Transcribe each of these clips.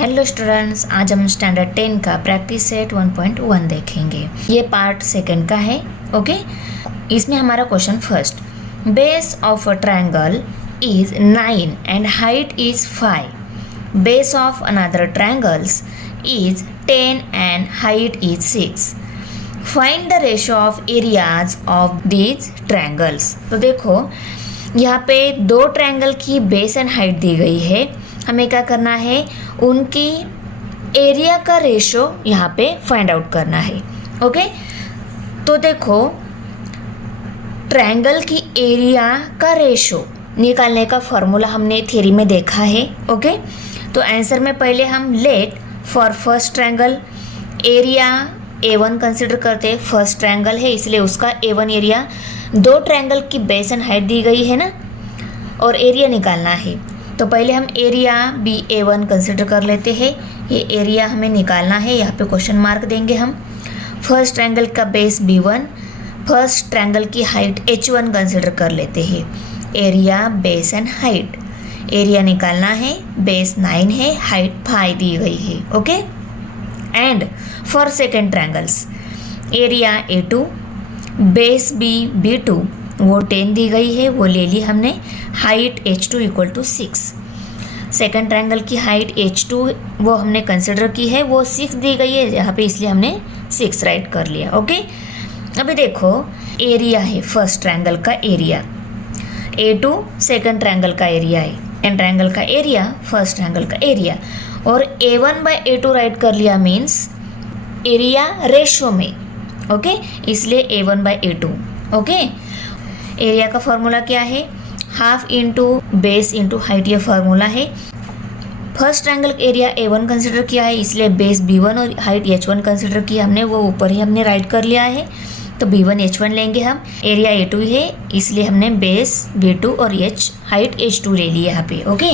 Hello students, आज हम standard 10 का प्रैक्टिस सेट 1.1 देखेंगे। ये पार्ट सेकंड का है। ओके, इसमें हमारा question first, base of a triangle is 9 and height is 5। Base of another triangles is 10 and height is 6। Find the ratio of areas of these triangles. तो देखो, यहाँ पे दो ट्रायंगल की बेस एंड हाइट दी गई है। हमें क्या करना है, उनकी एरिया का रेशो यहाँ पे फाइंड आउट करना है। ओके, तो देखो, ट्रायंगल की एरिया का रेशो निकालने का फॉर्मूला हमने थ्योरी में देखा है। ओके, तो आंसर में पहले हम let for first triangle area A1 consider करते हैं। फर्स्ट ट्रायंगल है इसलिए उसका A1 एरिया, दो ट्रायंगल की बेस एंड हाइट दी गई है ना, और एरिया निकालना है। तो पहले हम एरिया BA1 कंसिडर कर लेते हैं। ये एरिया हमें निकालना है, यहाँ पे क्वेश्चन मार्क देंगे हम। फर्स्ट ट्रायंगल का बेस B1, फर्स्ट ट्रायंगल की हाइट H1 कंसिडर कर लेते हैं। Area, base and height, area निकालना है, बेस 9 है, हाइट 5 दी गई है। Okay, and for second triangles area A2, base B2 वो 10 दी गई है, वो ले ली हमने। Height H2 equal to 6। Second triangle की हाइट H2 वो हमने कंसिडर की है, वो 6 दी गई है यहाँ पे, इसलिए हमने 6 राइट कर लिया। ओके, अभी देखो, एरिया है फर्स्ट ट्रायंगल का एरिया, A2 सेकेंड ट्रायंगल का एरिया है, सेकेंड ट्रायंगल का एरिया फर्स्ट ट्रायंगल का एरिया, और A1/A2 राइट कर लिया मीन्स एरिया रेशो में। ओके, इसलिए A1/A2। ओके, एरिया का फॉर्मूला क्या है, half into base into height, ये फार्मूला है। First triangle area A1 consider किया है, इसलिए बेस B1 और हाइट H1 कंसिडर किया हमने, वो ऊपर ही हमने राइट कर लिया है। तो B1 H1 लेंगे हम। एरिया A2 है इसलिए हमने बेस B2 और हाइट H2 ले ली यहाँ पे। ओके,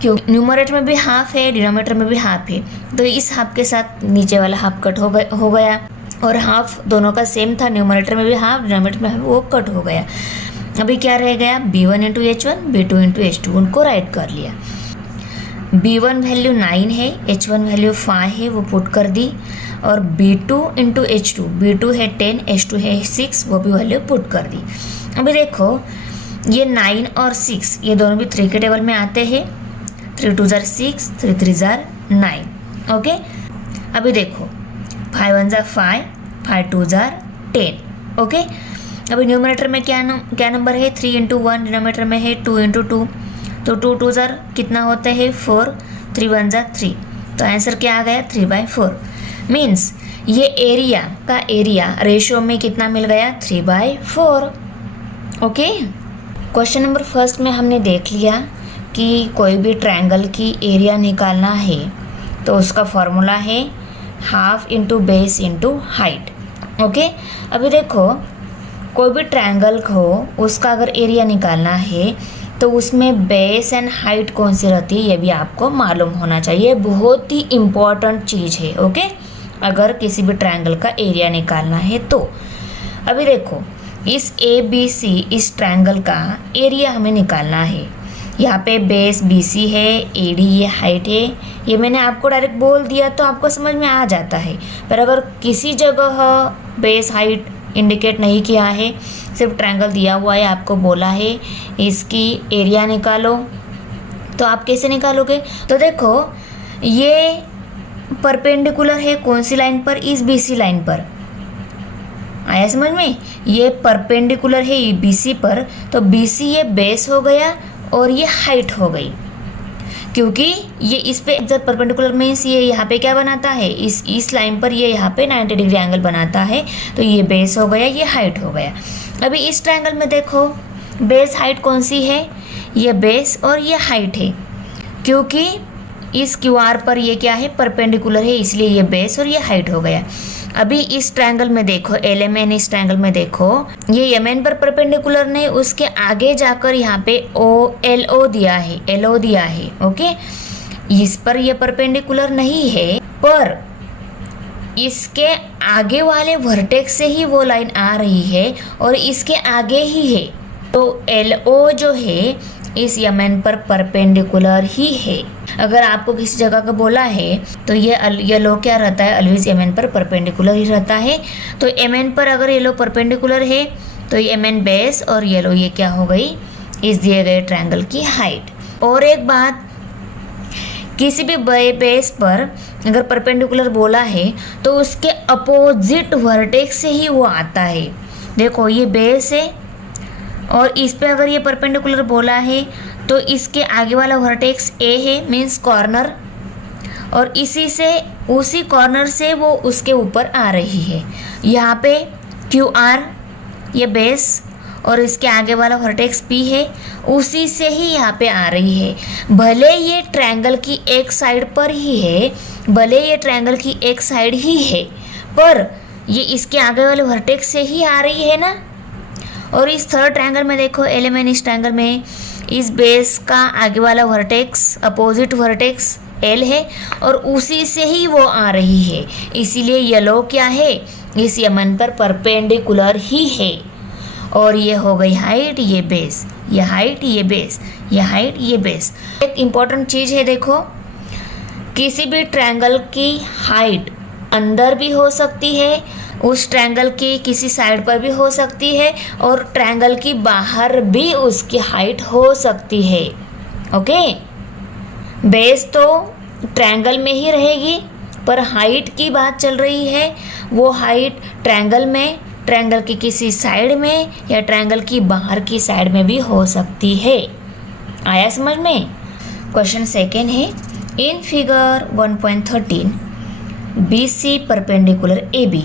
क्योंकि न्यूमरेटर में भी हाफ है, डिनोमिनेटर में भी हाफ है, तो इस हाफ के साथ नीचे वाला हाफ कट हो गया, और हाफ दोनों का सेम था, न्यूमरेटर में भी हाफ, डिनोमिनेटर में वो कट हो गया। अभी क्या रह गया, B1 into H1, B2 into H2, उनको राइट कर लिया। B1 वैल्यू 9 है, H1 वैल्यू 5 है, वो पुट कर दी, और B2 इंटू H2, B2 है 10, H2 है 6, वो भी वैल्यू पुट कर दी। अभी देखो, ये 9 और 6 ये दोनों भी 3 के टेबल में आते हैं। 3 2 जार 6, 3 3 जार 9। ओके, अभी देखो, 5 1 जार 5, 5 2 जार 10। ओके, अभी न्यूमरेटर में क्या नंबर है, 3 इंटू 1, डिनोमिनेटर में है 2 इंटू 2, तो 2 2 जार कितना होता है 4, 3 1 जार 3, तो आंसर क्या आ गया 3/4। मीन्स ये एरिया का एरिया रेशियो में कितना मिल गया 3/4। ओके, क्वेश्चन नंबर फर्स्ट में हमने देख लिया कि कोई भी ट्रायंगल की एरिया निकालना है तो उसका फॉर्मूला है half into base into height. Okay, अभी देखो, कोई भी ट्रायंगल हो उसका अगर एरिया निकालना है तो उसमें बेस एंड हाइट कौन सी रहती है ये भी आपको मालूम होना चाहिए, बहुत ही इम्पॉर्टेंट चीज़ है। ओके, अगर किसी भी ट्रायंगल का एरिया निकालना है तो अभी देखो, इस ABC इस ट्रायंगल का एरिया हमें निकालना है। यहाँ पे बेस BC है, AD ये हाइट है, ये मैंने आपको डायरेक्ट बोल दिया तो आपको समझ में आ जाता है। पर अगर किसी जगह बेस हाइट इंडिकेट नहीं किया है, सिर्फ ट्रायंगल दिया हुआ है, आपको बोला है इसकी एरिया निकालो, तो आप कैसे निकालोगे। तो देखो, ये परपेंडिकुलर है कौन सी लाइन पर, इस BC लाइन पर। आया समझ में, ये परपेंडिकुलर है BC पर, तो BC ये बेस हो गया और ये हाइट हो गई, क्योंकि ये इस पे एग्जैक्ट परपेंडिकुलर मीन्स ये यहाँ पे क्या बनाता है, इस लाइन पर ये यहाँ पे 90 डिग्री एंगल बनाता है, तो ये बेस हो गया, ये हाइट हो गया। अभी इस ट्रायंगल में देखो, बेस हाइट कौन सी है, ये बेस और ये हाइट है, क्योंकि इस QR पर ये क्या है परपेंडिकुलर है, इसलिए ये बेस और ये हाइट हो गया। अभी इस ट्रायंगल में देखो, LMN इस ट्रायंगल में देखो, ये MN पर परपेंडिकुलर नहीं, उसके आगे जाकर यहाँ पे LO दिया है। ओके, इस पर ये परपेंडिकुलर नहीं है, पर इसके आगे वाले वर्टेक्स से ही वो लाइन आ रही है और इसके आगे ही है, तो LO जो है इस यमन पर परपेंडिकुलर ही है। अगर आपको किसी जगह का बोला है तो ये लो क्या रहता है, ऑलवेज यमन पर परपेंडिकुलर ही रहता है। तो यमन पर अगर ये लो परपेंडिकुलर है तो यमन बेस और ये लो ये क्या हो गई, इस दिए गए ट्रायंगल की हाइट। और एक बात, किसी भी बेस पर अगर परपेंडिकुलर बोला है तो उसके अपोजिट वर्टेक्स से ही वो आता है। देखो ये बेस है और इस पे अगर ये परपेंडिकुलर बोला है तो इसके आगे वाला वर्टेक्स ए है, मीन्स कॉर्नर, और उसी कॉर्नर से वो उसके ऊपर आ रही है। यहाँ पे क्यू आर ये बेस और इसके आगे वाला वर्टेक्स पी है, उसी से ही यहाँ पे आ रही है। भले ये ट्रायंगल की एक साइड पर ही है, भले ये ट्रायंगल की एक साइड ही है, पर ये इसके आगे वाले वर्टेक्स से ही आ रही है ना। और इस थर्ड ट्रायंगल में देखो, एलिमेंट इस ट्रायंगल में इस बेस का आगे वाला वर्टेक्स अपोजिट वर्टेक्स एल है और उसी से ही वो आ रही है, इसीलिए येलो क्या है, इस यमन पर परपेंडिकुलर ही है। और ये हो गई हाइट, ये बेस, ये हाइट, ये बेस, ये हाइट, ये बेस। एक इम्पॉर्टेंट चीज़ है, देखो किसी भी ट्रायंगल की हाइट अंदर भी हो सकती है, उस ट्रायंगल की किसी साइड पर भी हो सकती है, और ट्रायंगल की बाहर भी उसकी हाइट हो सकती है। ओके, बेस तो ट्रायंगल में ही रहेगी, पर हाइट की बात चल रही है, वो हाइट ट्रायंगल में, ट्रायंगल की किसी साइड में या ट्रायंगल की बाहर की साइड में भी हो सकती है। आया समझ में? क्वेश्चन सेकेंड है, in figure 1.13 BC perpendicular AB,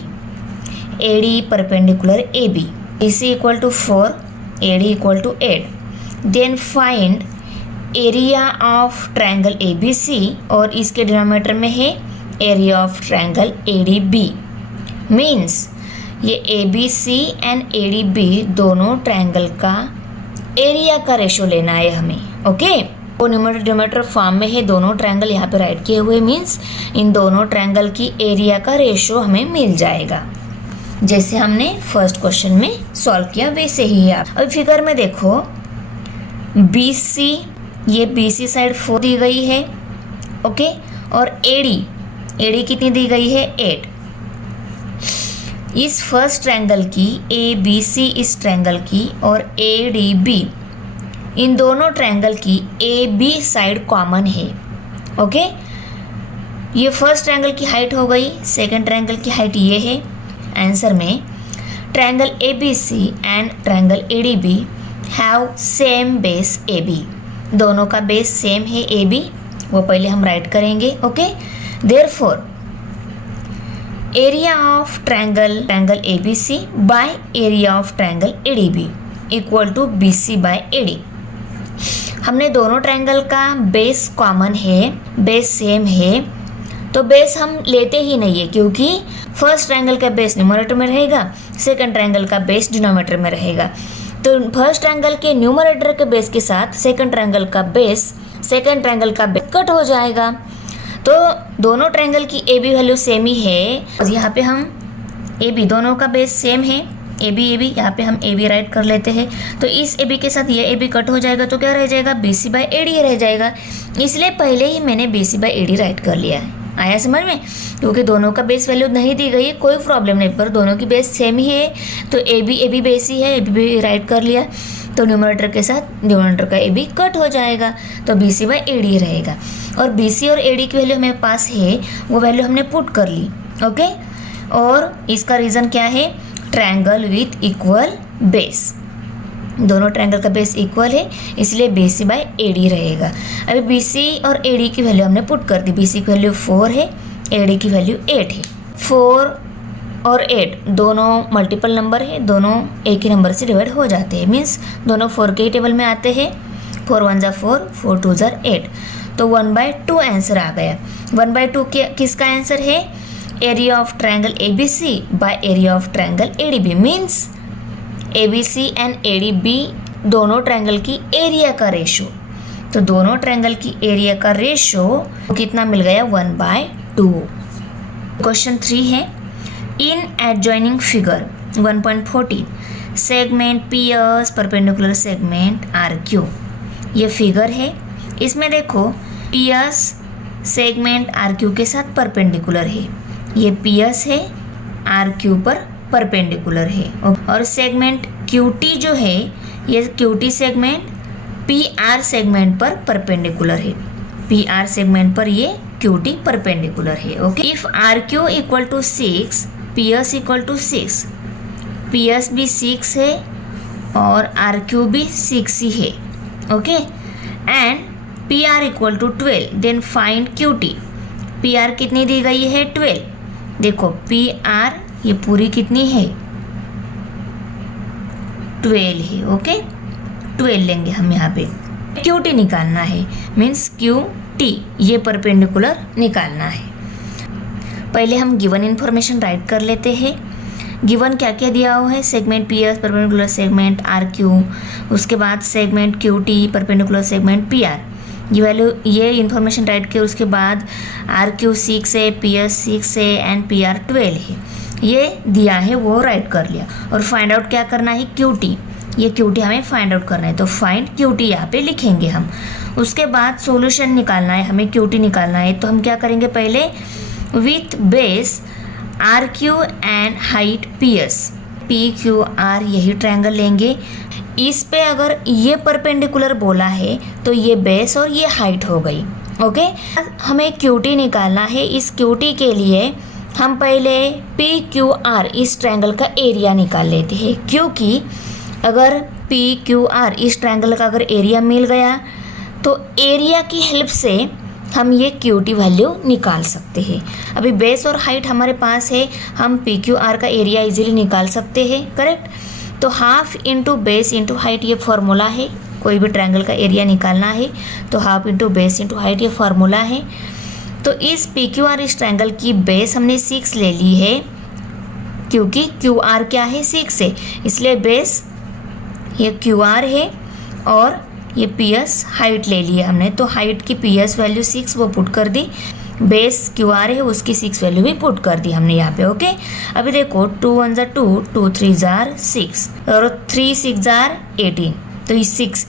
AD perpendicular AB, BC equal to 4, AD equal to 8, then find area of triangle ABC, और इसके डिनोमिनेटर में है area of triangle ADB। Means ये ABC एंड ADB दोनों triangle का area का ratio लेना है हमें। ओके, वो न्यूमरेटर डिनोमिनेटर फॉर्म में है, दोनों ट्रायंगल यहाँ पे राइट किए हुए, मीन्स इन दोनों ट्रायंगल की एरिया का रेशो हमें मिल जाएगा। जैसे हमने फर्स्ट क्वेश्चन में सॉल्व किया वैसे ही है। आप अब फिगर में देखो, BC, ये BC साइड 4 दी गई है, ओके, और AD कितनी दी गई है, 8। इस फर्स्ट ट्रायंगल की ABC इस ट्रायंगल की और ADB, इन दोनों ट्रायंगल की AB साइड कॉमन है। ओके, ये फर्स्ट ट्रायंगल की हाइट हो गई, सेकंड ट्रायंगल की हाइट ये है। आंसर में triangle ABC and triangle ADB have same base AB, दोनों का बेस सेम है AB, वो पहले हम राइट करेंगे। Okay, therefore area of triangle ABC by area of triangle ADB equal to BC by AD। हमने दोनों ट्रायंगल का बेस कॉमन है, बेस सेम है, तो बेस हम लेते ही नहीं है, क्योंकि फर्स्ट ट्रायंगल का बेस न्यूमरेटर में रहेगा, सेकंड ट्रायंगल का बेस डिनोमिनेटर में रहेगा। तो फर्स्ट ट्रायंगल के न्यूमरेटर के बेस के साथ सेकंड ट्रायंगल का बेस कट हो जाएगा। तो दोनों ट्रायंगल की AB वैल्यू सेम ही है, और यहाँ पे हम AB दोनों का बेस सेम है, AB यहाँ पे हम AB राइट कर लेते हैं। तो इस AB के साथ ये AB कट हो जाएगा, तो क्या रह जाएगा, BC बाय AD रह जाएगा। इसलिए पहले ही मैंने BC बाय AD राइट कर लिया है। आया समझ में? क्योंकि दोनों का बेस वैल्यू नहीं दी गई है, कोई प्रॉब्लम नहीं, पर दोनों की बेस सेम ही है, तो AB बेस ही है, AB राइट कर लिया, तो न्यूमरेटर के साथ न्यूमरेटर का AB कट हो जाएगा, तो BC बाय AD रहेगा। और BC और AD की वैल्यू हमें पास है, वो वैल्यू हमने पुट कर ली। ओके, और इसका रीज़न क्या है, ट्रायंगल विथ इक्वल बेस, दोनों ट्रायंगल का बेस इक्वल है, इसलिए BC बाय AD रहेगा। अभी BC और AD की वैल्यू हमने पुट कर दी, BC की वैल्यू 4 है, AD की वैल्यू 8 है। 4 और 8 दोनों मल्टीपल नंबर है, दोनों एक ही नंबर से डिवाइड हो जाते हैं, मीन्स दोनों 4 के टेबल में आते हैं। 4 1 ज़ा 4, 4 2 ज़ा 8, तो 1/2 आंसर आ गया। 1/2 किसका आंसर है, area of triangle ABC by area of triangle ADB, means ABC and ADB दोनों ट्रायंगल की एरिया का रेशो। तो दोनों ट्रायंगल की एरिया का रेशो कितना मिल गया, 1/2। क्वेश्चन 3 है, in adjoining figure 1.14 segment PS perpendicular segment RQ, ये फिगर है, इसमें देखो पीएस सेगमेंट आर क्यू के साथ परपेंडिकुलर है। ये पीएस है, आर क्यू पर परपेंडिकुलर है। और सेगमेंट क्यूटी जो है, ये Q T segment P R segment पर परपेंडिकुलर है। पी आर सेगमेंट पर ये क्यूटी परपेंडिकुलर है। Okay, if R Q equal to 6, P S equal to 6, P S भी 6 है और आर क्यू भी 6 ही है। Okay, and P R equal to 12, then find Q T. P R कितनी दी गई है? 12। देखो पी आर ये पूरी कितनी है? 12 है। ओके, 12 लेंगे हम यहाँ पे। क्यूटी निकालना है, मीन्स क्यूटी ये परपेंडिकुलर निकालना है। पहले हम गिवन इन्फॉर्मेशन राइट कर लेते हैं। गिवन क्या क्या दिया हुआ है? Segment P S perpendicular segment R Q, उसके बाद segment Q T perpendicular segment P R. ये वैल्यू, ये इन्फॉर्मेशन राइट किया। उसके बाद आर क्यू 6 है, पी एस 6 है एंड पी आर 12 है। ये दिया है वो राइट कर लिया। और फाइंड आउट क्या करना है? क्यूटी। ये क्यूटी हमें फाइंड आउट करना है, तो फाइंड क्यूटी यहाँ पे लिखेंगे हम। उसके बाद सॉल्यूशन निकालना है, हमें क्यूटी निकालना है। तो हम क्या करेंगे? पहले with base R Q and height P S, P Q R यही ट्रायंगल लेंगे। इस पे अगर ये परपेंडिकुलर बोला है तो ये बेस और ये हाइट हो गई। ओके, हमें क्यूटी निकालना है। इस क्यूटी के लिए हम पहले पी क्यू आर इस ट्रायंगल का एरिया निकाल लेते हैं, क्योंकि अगर पी क्यू आर इस ट्रायंगल का अगर एरिया मिल गया तो एरिया की हेल्प से हम ये क्यूटी वैल्यू निकाल सकते हैं। अभी बेस और हाइट हमारे पास है, हम पी क्यू आर का एरिया इजीली निकाल सकते हैं। करेक्ट, तो half into base into height ये फार्मूला है। कोई भी ट्रायंगल का एरिया निकालना है तो half into base into height ये फार्मूला है। तो इस पी क्यू आर इस ट्रायंगल की बेस हमने 6 ले ली है, क्योंकि क्यू आर क्या है? 6 है, इसलिए बेस ये क्यू आर है और ये पी एस हाइट ले लिया हमने। तो हाइट की पी एस वैल्यू 6 वो पुट कर दी, बेस क्यू आर है उसकी 6 वैल्यू भी पुट कर दी हमने यहाँ पे। ओके, अभी देखो 2 1 2, 2 3 6 और 3 6 18, तो ये 6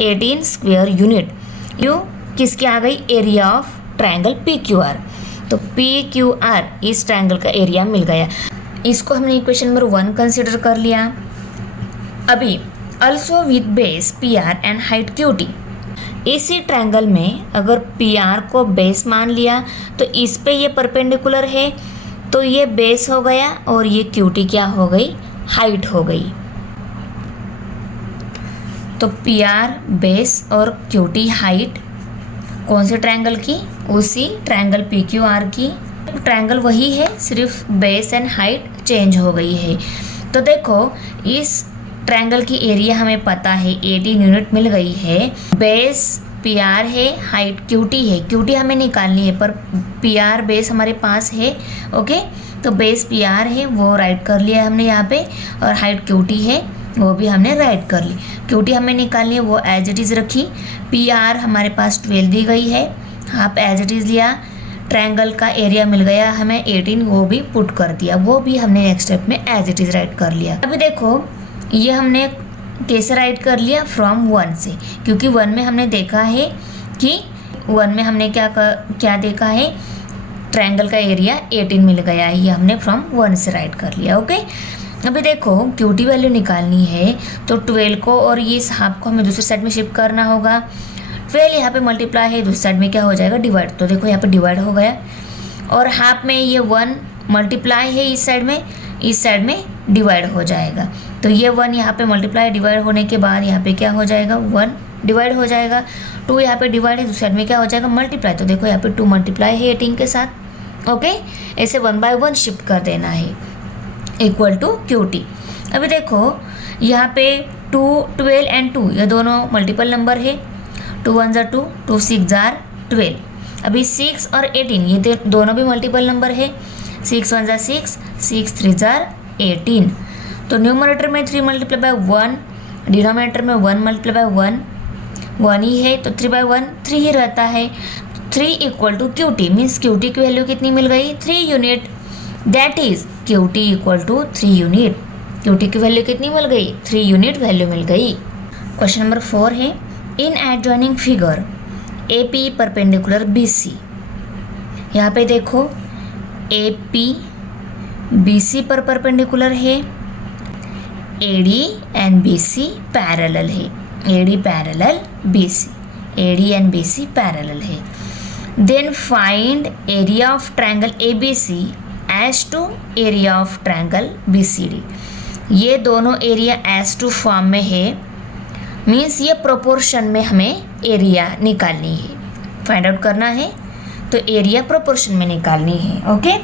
18 स्क्वायर यूनिट। यू किसकी आ गई? Area of triangle P Q are. तो पी क्यू आर इस ट्रायंगल का एरिया मिल गया। इसको हमने इक्वेशन नंबर 1 कंसिडर कर लिया। अभी also with base P R and height Q T, इसी ट्रायंगल में अगर पी आर को बेस मान लिया तो इस पे ये परपेंडिकुलर है, तो ये बेस हो गया और ये क्यू टी क्या हो गई? हाइट हो गई। तो पी आर बेस और क्यू टी हाइट कौन से ट्रायंगल की? उसी ट्रायंगल पी क्यू आर की। ट्रायंगल वही है, सिर्फ बेस एंड हाइट चेंज हो गई है। तो देखो इस ट्रायंगल की एरिया हमें पता है 18 यूनिट मिल गई है। बेस पी आर है, हाइट क्यूटी है। क्यूटी हमें निकालनी है पर पी आर बेस हमारे पास है। ओके, तो बेस पी आर है वो राइट कर लिया हमने यहाँ पे, और हाइट क्यूटी है वो भी हमने राइट कर ली। क्यूटी हमें निकालनी है वो एज इट इज़ रखी। पी आर हमारे पास 12 दी गई है, आप एज इट इज़ लिया। ट्रायंगल का एरिया मिल गया हमें 18, वो भी पुट कर दिया, वो भी हमने नेक्स्ट स्टेप में एज इट इज़ राइट कर लिया। अभी देखो ये हमने कैसे राइट कर लिया? फ्रॉम 1 से, क्योंकि 1 में हमने देखा है कि 1 में हमने क्या देखा है? ट्रायंगल का एरिया 18 मिल गया है, ये हमने फ्रॉम 1 से राइट कर लिया। ओके, अभी देखो क्यूटी वैल्यू निकालनी है तो 12 को और ये हाफ को हमें दूसरी साइड में शिफ्ट करना होगा। 12 यहाँ पे मल्टीप्लाई है, दूसरी साइड में क्या हो जाएगा? डिवाइड। तो देखो यहाँ पे डिवाइड हो गया, और हाफ में ये 1 मल्टीप्लाई है इस साइड में डिवाइड हो जाएगा। तो ये 1 यहाँ पे मल्टीप्लाई डिवाइड होने के बाद यहाँ पे क्या हो जाएगा? 1 डिवाइड हो जाएगा। 2 यहाँ पे डिवाइड है, दूसरी साइड में क्या हो जाएगा? मल्टीप्लाई। तो देखो यहाँ पे 2 मल्टीप्लाई है 18 के साथ। ओके, ऐसे 1 बाय 1 शिफ्ट कर देना है इक्वल टू क्यू टी। अभी देखो यहाँ पे 2 12 एंड 2 ये दोनों मल्टीपल नंबर है। 2 1 2, 2 6 12। अभी 6 और 18 ये दोनों भी मल्टीपल नंबर है। 6 1 6, 6 3 18। तो न्यूमरेटर में 3 मल्टीप्लाई बाय 1, डिनोमिनेटर में 1 मल्टीप्लाई बाय 1 ही है, तो 3 बाय 1 3 ही रहता है। 3 equal to Q T, means Q T की वैल्यू कितनी मिल गई? 3 unit. That is Q T equal to 3 unit. Q T की वैल्यू कितनी मिल गई? 3 यूनिट वैल्यू मिल गई। क्वेश्चन नंबर 4 है in adjoining figure A P perpendicular B C. यहाँ पे देखो ए पी बी सी पर परपेंडिकुलर है, A D and B C parallel है, A D parallel B C, A D and B C parallel है। Then find area of triangle A B C as to area of triangle B C D. ये दोनों area as to form में है, means ये proportion में हमें area निकालनी है, फाइंड आउट करना है तो एरिया प्रोपोर्शन में निकालनी है। ओके,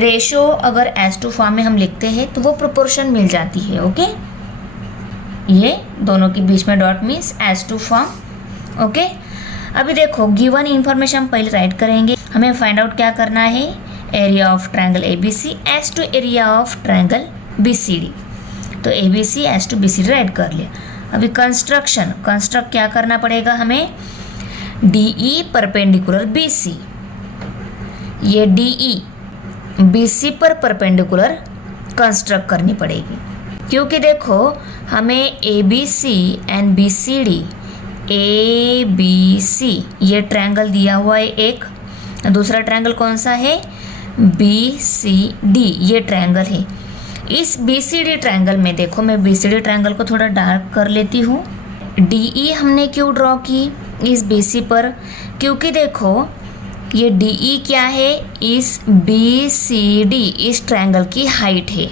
रेशो अगर एज टू फॉर्म में हम लिखते हैं तो वो प्रोपोर्शन मिल जाती है। ओके, ये दोनों के बीच में dot means as to form. Okay, अभी देखो गिवन इन्फॉर्मेशन हम पहले राइट करेंगे। हमें फाइंड आउट क्या करना है, area of triangle A B C as to area of triangle B C D. तो A B C as to B C D write कर लिया। अभी कंस्ट्रक्ट क्या करना पड़ेगा हमें, D E perpendicular B C. ये डी ई बी सी पर परपेंडिकुलर कंस्ट्रक्ट करनी पड़ेगी, क्योंकि देखो हमें A B C and B C D, A B C ये ट्रायंगल दिया हुआ है एक, दूसरा ट्रायंगल कौन सा है, बी सी डी ये ट्रायंगल है। इस बी सी डी ट्रायंगल में देखो, मैं बी सी डी ट्रायंगल को थोड़ा डार्क कर लेती हूँ। डी ई हमने क्यों ड्रॉ की इस बी सी पर, क्योंकि देखो ये डी ई क्या है, इस बी सी डी इस ट्रायंगल की हाइट है।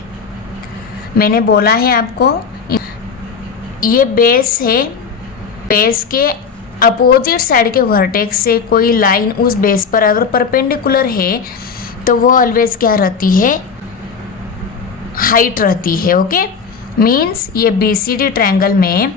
मैंने बोला है आपको ये बेस है, बेस के अपोजिट साइड के वर्टेक्स से कोई लाइन उस बेस पर अगर परपेंडिकुलर है तो वो ऑलवेज क्या रहती है, हाइट रहती है। ओके, मीन्स ये बी सी डी ट्रायंगल में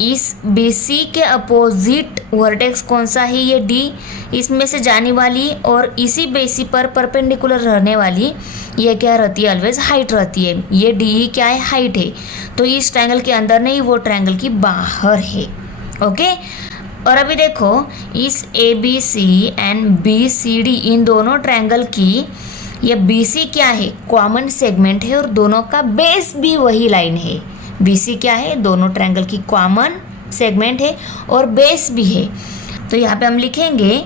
इस बी सी के अपोजिट वर्टेक्स कौन सा है, ये डी, इसमें से जाने वाली और इसी बेसी पर परपेंडिकुलर रहने वाली ये क्या रहती है, ऑलवेज हाइट रहती है। ये डी ई क्या है, हाइट है। तो इस ट्रायंगल के अंदर नहीं, वो ट्रायंगल की बाहर है। ओके, और अभी देखो इस A B C and B C D इन दोनों ट्रायंगल की ये बी सी क्या है, कॉमन सेगमेंट है और दोनों का बेस भी वही लाइन है। बी सी क्या है, दोनों ट्रायंगल की कॉमन सेगमेंट है और बेस भी है। तो यहाँ पे हम लिखेंगे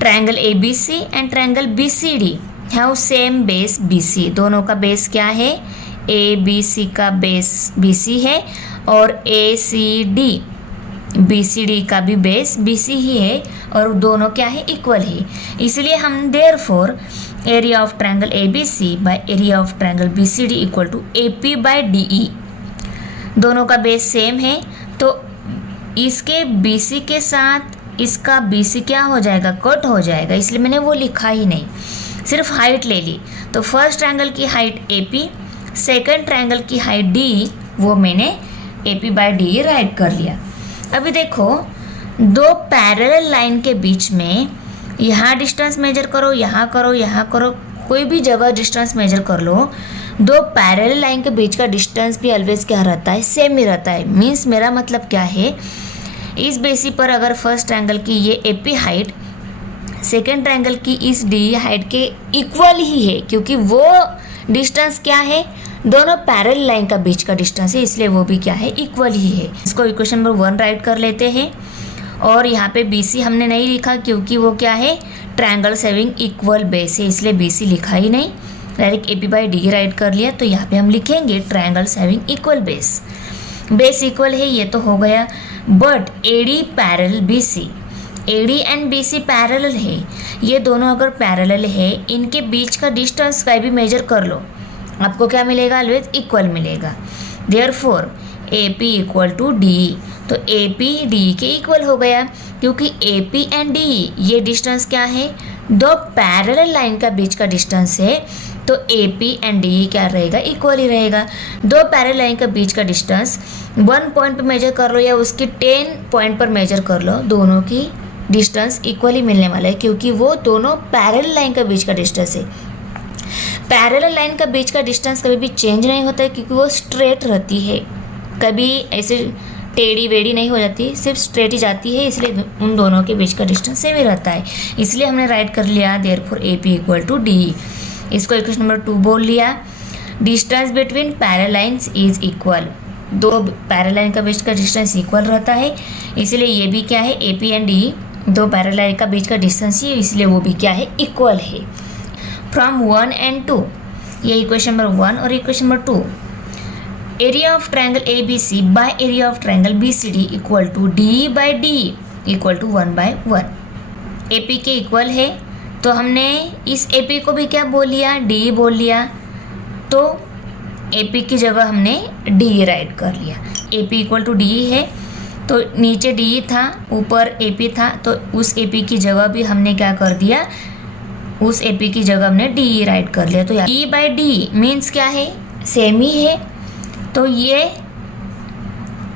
triangle A B C and triangle B C D have same base B C. दोनों का बेस क्या है, ए बी सी का बेस बी सी है और A C D B C D का भी बेस बी सी ही है और दोनों क्या है, इक्वल है। इसलिए हम therefore area of triangle A B C by area of triangle B C D equal to A P by D E. दोनों का बेस सेम है तो इसके बी सी के साथ इसका बी सी क्या हो जाएगा, कट हो जाएगा, इसलिए मैंने वो लिखा ही नहीं, सिर्फ हाइट ले ली। तो फर्स्ट ट्रायंगल की height A P, second triangle की हाइट डी, वो मैंने A P by D write कर लिया। अभी देखो दो पैरेलल लाइन के बीच में यहाँ डिस्टेंस मेजर करो, यहाँ करो, यहाँ करो, कोई भी जगह डिस्टेंस मेजर कर लो, दो पैरेलल लाइन के बीच का डिस्टेंस भी ऑलवेज क्या रहता है, सेम ही रहता है। मीन्स मेरा मतलब क्या है, इस बेसी पर अगर फर्स्ट ट्रायंगल की ये A P height second triangle की इस डी हाइट के इक्वल ही है, क्योंकि वो डिस्टेंस क्या है, दोनों पैरेलल लाइन का बीच का डिस्टेंस है, इसलिए वो भी क्या है, इक्वल ही है। इसको इक्वेशन नंबर 1 राइट कर लेते हैं। और यहाँ पे बी सी हमने नहीं लिखा क्योंकि वो क्या है, ट्रायंगल हैविंग इक्वल बेस है, इसलिए बी सी लिखा ही नहीं, direct A P by D write कर लिया। तो यहाँ पे हम लिखेंगे triangles having equal base, base equal है ये तो हो गया। But A D parallel B C, A D and B C parallel है, ये दोनों अगर पैरेलल है, इनके बीच का डिस्टेंस का भी मेजर कर लो, आपको क्या मिलेगा, ऑलवेज इक्वल मिलेगा। Therefore A P equal to D, तो ए पी डी के इक्वल हो गया, क्योंकि ए पी एंड डी ये डिस्टेंस क्या है, दो पैरेलल लाइन का बीच का डिस्टेंस है, तो ए पी एंड डी क्या रहेगा, इक्वल ही रहेगा। दो पैरेलल लाइन का बीच का डिस्टेंस 1 पॉइंट पर मेजर कर लो या उसकी 10 पॉइंट पर मेजर कर लो, दोनों की डिस्टेंस इक्वल ही मिलने वाला है, क्योंकि वो दोनों पैरेलल लाइन का बीच का डिस्टेंस है। पैरेलल लाइन का बीच का डिस्टेंस कभी भी चेंज नहीं होता है, क्योंकि वो स्ट्रेट रहती है, कभी ऐसे टेढ़ी वेढ़ी नहीं हो जाती, सिर्फ स्ट्रेट ही जाती है, इसलिए उन दोनों के बीच का डिस्टेंस सेम ही रहता है। इसलिए हमने राइट कर लिया therefore A P equal to D. इसको इक्वेशन नंबर 2 बोल लिया, distance between parallel lines is equal. दो पैरेलल का बीच का डिस्टेंस इक्वल रहता है, इसलिए ये भी क्या है, ए पी एंड डी दो पैरेलल का बीच का डिस्टेंस ही, इसलिए वो भी क्या है, इक्वल है। फ्रॉम 1 and 2, ये इक्वेशन नंबर 1 और equation number 2, area of triangle A B C by area of triangle B C D equal to D by D equal to 1/1। A P के इक्वल है तो हमने इस ए पी को भी क्या बोल लिया, डी बोल लिया, तो ए पी की जगह हमने डी राइट कर लिया। A P equal to D है तो नीचे डी था, ऊपर ए पी था, तो उस ए पी की जगह भी हमने क्या कर दिया, उस ए पी की जगह हमने डी राइट कर लिया। तो डी बाई डी मीन्स क्या है, सेम ही है, तो ये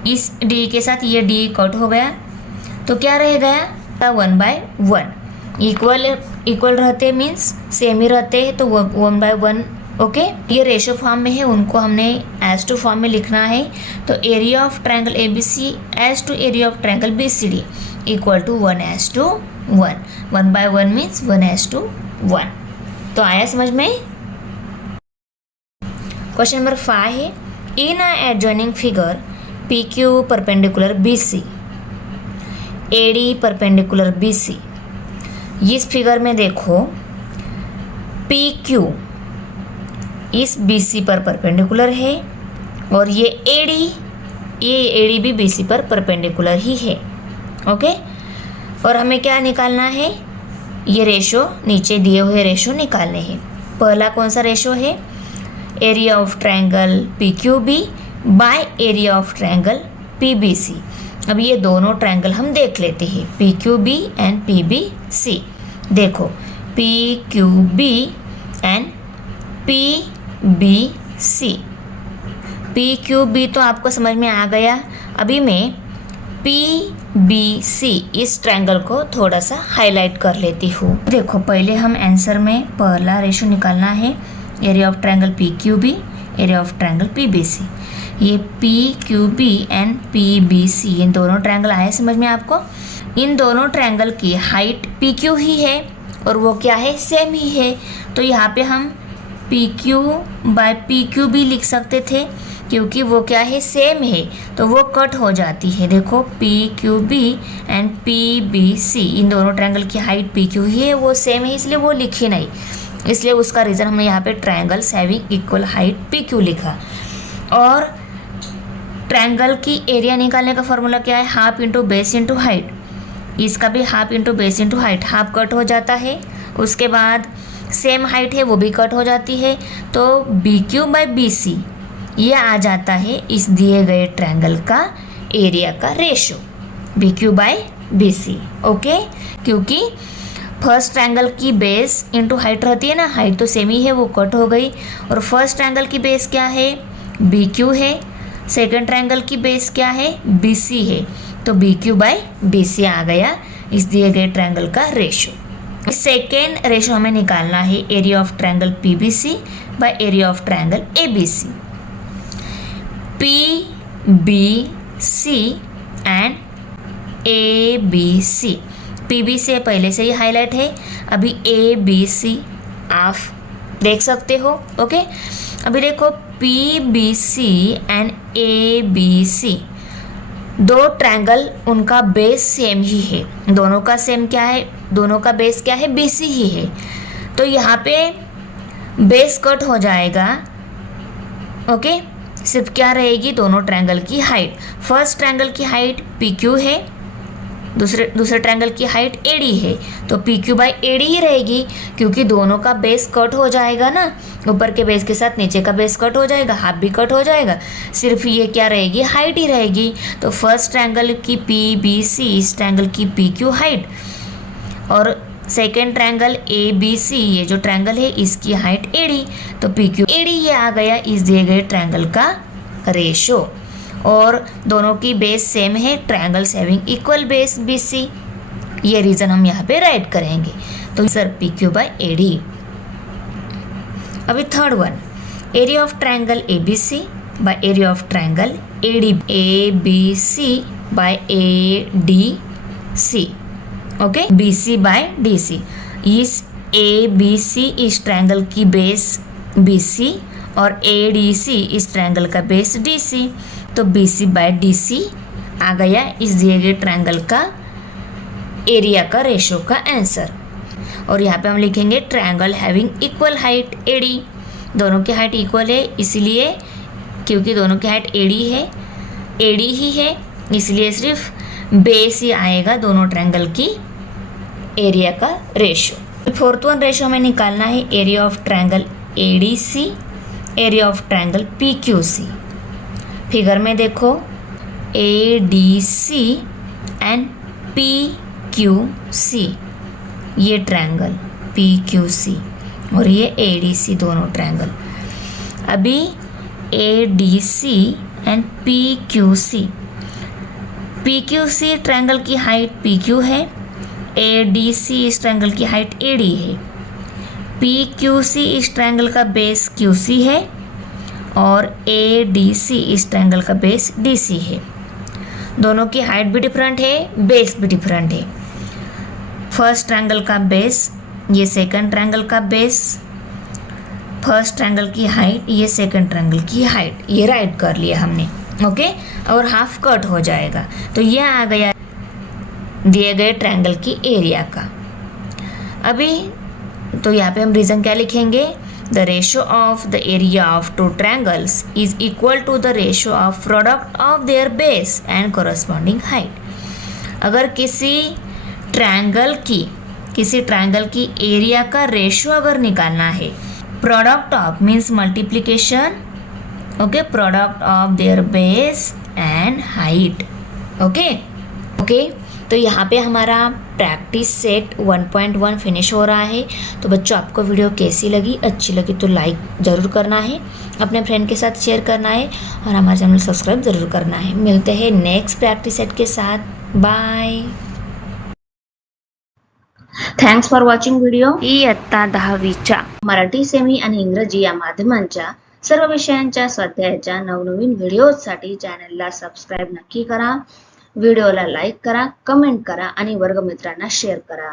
इस डी के साथ ये डी कट हो गया, तो क्या रह गया 1/1। इक्वल रहते मीन्स सेम ही रहते हैं, तो 1/1। ओके, ये रेशो फॉर्म में है, उनको हमने एज टू फॉर्म में लिखना है। तो area of triangle A B C as to area of triangle B C D equal to 1:1। 1/1 means 1:1। तो आया समझ में। क्वेश्चन नंबर 5 है, in a adjoining figure P Q perpendicular B C A D perpendicular B C. इस figure में देखो P Q इस B C पर परपेंडिकुलर है और ये ए डी भी बी सी पर परपेंडिकुलर ही है। ओके, और हमें क्या निकालना है, ये रेशो, नीचे दिए हुए रेशो निकालने हैं। पहला कौन सा रेशो है, area of triangle P Q B by area of triangle P B C. अब ये दोनों ट्रायंगल हम देख लेते हैं, P Q B and P B C. देखो P Q B and P B C. P Q B तो आपको समझ में आ गया। अभी मैं पी बी सी इस ट्रायंगल को थोड़ा सा हाईलाइट कर लेती हूँ। देखो पहले हम आंसर में पहला रेशो निकालना है, area of triangle P Q B area of triangle P B C. ये P Q B and P B C इन दोनों ट्रायंगल आए समझ में आपको। इन दोनों ट्रायंगल की हाइट पी क्यू ही है और वो क्या है, सेम ही है। तो यहाँ पे हम P Q by P Q भी लिख सकते थे, क्योंकि वो क्या है, सेम है, तो वो कट हो जाती है। देखो P Q B and P B C इन दोनों ट्रायंगल की हाइट पी क्यू ही है, वो सेम है, इसलिए वो लिखी नहीं, इसलिए उसका रीज़न हमने यहाँ पे triangles having equal height P Q लिखा। और ट्रायंगल की एरिया निकालने का फॉर्मूला क्या है, half into base into height. इसका भी half into base into height, half cut हो जाता है, उसके बाद सेम हाइट है वो भी कट हो जाती है, तो B Q by B C ये आ जाता है इस दिए गए ट्रायंगल का एरिया का ratio, B Q by B C. Okay, क्योंकि फर्स्ट ट्रायंगल की बेस इंटू हाइट रहती है ना, हाइट तो सेम ही है, वो कट हो गई। और फर्स्ट ट्रायंगल की बेस क्या है, बी क्यू है, सेकेंड ट्रायंगल की बेस क्या है, बी सी है, तो B Q by B C आ गया इस दिए गए ट्रायंगल का रेशो। सेकेंड रेशो हमें निकालना है area of triangle P B C by area of triangle A B C. P B C and A B C. P B C पहले से ही हाईलाइट है, अभी ए बी सी आप देख सकते हो। ओके, अभी देखो P B C and A B C दो ट्रायंगल, उनका बेस सेम ही है, दोनों का सेम क्या है, दोनों का बेस क्या है, बी सी ही है। तो यहाँ पे बेस कट हो जाएगा। ओके, सिर्फ क्या रहेगी, दोनों ट्रायंगल की हाइट। फर्स्ट ट्रायंगल की हाइट पी क्यू है, दूसरे ट्रायंगल की हाइट ए डी है, तो P Q by A D ही रहेगी, क्योंकि दोनों का बेस कट हो जाएगा ना, ऊपर के बेस के साथ नीचे का बेस कट हो जाएगा, हाफ भी कट हो जाएगा, सिर्फ ये क्या रहेगी, हाइट ही रहेगी। तो फर्स्ट ट्रायंगल की पी बी सी इस ट्रायंगल की पी क्यू हाइट, और second triangle A B C ये जो ट्रायंगल है इसकी हाइट ए डी, तो पी क्यू ए डी ये आ गया इस दिए गए ट्रायंगल का रेशो। और दोनों की बेस सेम है, triangles having equal base B C, ये रीज़न हम यहाँ पे राइट करेंगे। तो sir P Q by A D. अभी third one, area of triangle A B C by area of triangle A D, A B C by A D C. Okay, B C by D C. इस A B C इस triangle की base B सी और ए D C इस triangle का base D C. तो BC bye DC आ गया इस दिए गए ट्रायंगल का एरिया का रेशो का आंसर। और यहाँ पे हम लिखेंगे triangle having equal height AD, दोनों की हाइट इक्वल है इसलिए, क्योंकि दोनों की हाइट AD ही है इसलिए सिर्फ बेस ही आएगा दोनों ट्रायंगल की एरिया का रेशो। फोर्थ वन रेशो हमें निकालना है area of triangle ADC, area of triangle PQC। Figure में देखो ADC एंड PQC, ये ट्रायंगल PQC और ये ADC दोनों ट्रायंगल। अभी ADC एंड PQC ट्रायंगल की हाइट PQ है, ADC इस ट्रायंगल की हाइट AD है, PQC इस ट्रायंगल का बेस QC है और ADC इस ट्रायंगल का बेस DC है। दोनों की हाइट भी डिफरेंट है, बेस भी डिफरेंट है। फर्स्ट ट्रायंगल का बेस, ये सेकंड ट्रायंगल का बेस, फर्स्ट ट्रायंगल की हाइट, ये सेकंड ट्रायंगल की हाइट, ये राइट कर लिया हमने, ओके। और हाफ कट हो जाएगा तो ये आ गया दिए गए ट्रायंगल की एरिया का। अभी तो यहाँ पे हम रीज़न क्या लिखेंगे, the ratio of the area of two triangles is equal to the ratio of product of their base and corresponding height. अगर किसी ट्रायंगल की एरिया का रेशो अगर निकालना है, product of means multiplication, okay, product of their base and height, okay. तो यहाँ पे हमारा प्रैक्टिस सेट 1.1 फिनिश हो रहा है। तो बच्चों आपको वीडियो कैसी लगी, अच्छी लगी तो लाइक ज़रूर करना है, अपने फ्रेंड के साथ शेयर करना है और हमारे चैनल सब्सक्राइब ज़रूर करना है। मिलते हैं नेक्स्ट प्रैक्टिस सेट के साथ, bye. Thanks for watching video. इयत्ता 10वीच्या मराठी सेमी आणि इंग्रजी या माध्यमांच्या सर्व विषयांच्या स्वाध्यायाच्या नवनवीन व्हिडिओसाठी चॅनलला सबस्क्राईब नक्की करा, व्हिडिओला लाईक करा, कमेंट करा आणि वर्गमित्रांना शेअर करा।